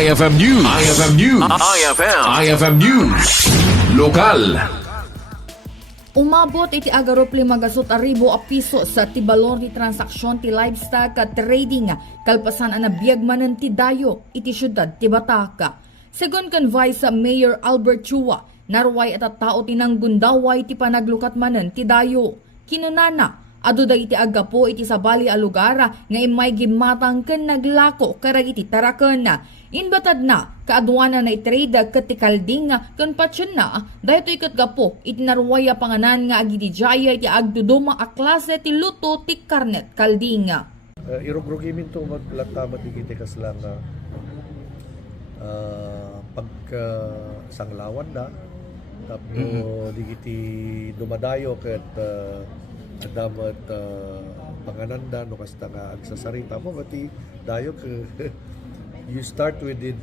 IFM News. IFM News. IFM News. Lokal. Umabot iti agaropli magasot aribo a piso sa tibalon ti transaksyon ti livestock at trading kalpasan ang nabiyagmanan ti dayo iti syudad ti Bataka. Segon kan Vice Mayor Albert Chua, narway at tao tinanggundaway ti panaglukat manan ti dayo. Kinunana, adu da iti agapo iti sabali a lugar nga imay gimatang ken naglako karag iti taraken na. Inbatad na, kaadwana na itrade ket ti kalding ken patsyon na, dahito ikat gapo iti narwaya panganan nga agiti jaya iti agduduma a klase ti luto ti karnet kalding. Irugrogimin to maglantamat digiti kaslang pagkasanglawan da tapno digiti dumadayo ket damat pangananda no kasta nga agsasarita mo gati dayo you start with it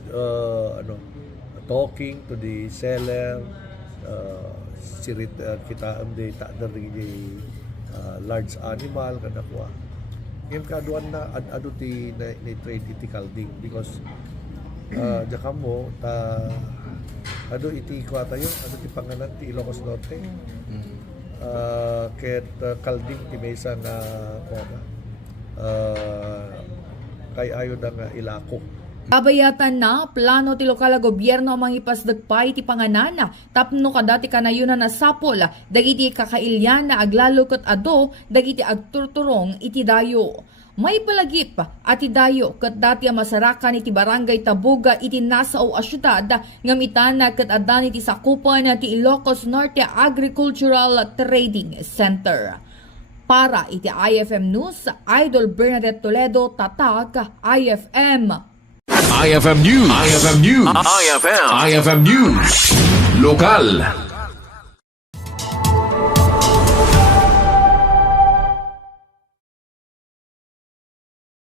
talking to the seller sirit kita amde ta dari large animal kada kwa ngem kaduan na adu ti na trade iti kalding because jaka mo ta adu iti kwa tayo adu ti panganan ti Ilocos Norte ket kalding ti mesa nga kay ayo da nga ilako. Kabayatan na, plano ti lokal a gobyerno ang mangipasdagpay ti panganana, tapno kadati kanayunan na sapol, dagiti kakailyan na aglalukot ado, dagiti agturturong iti dayo. May palagip ati dayo ket dati a masarakan iti barangay Tabuga iti nasao a syudad ngamitan ket adan iti sakupan ti Ilocos Norte Agricultural Trading Center. Para iti IFM News, Idol Bernadette Toledo, Tatak, IFM. IFM News. IFM News. IFM News. Lokal.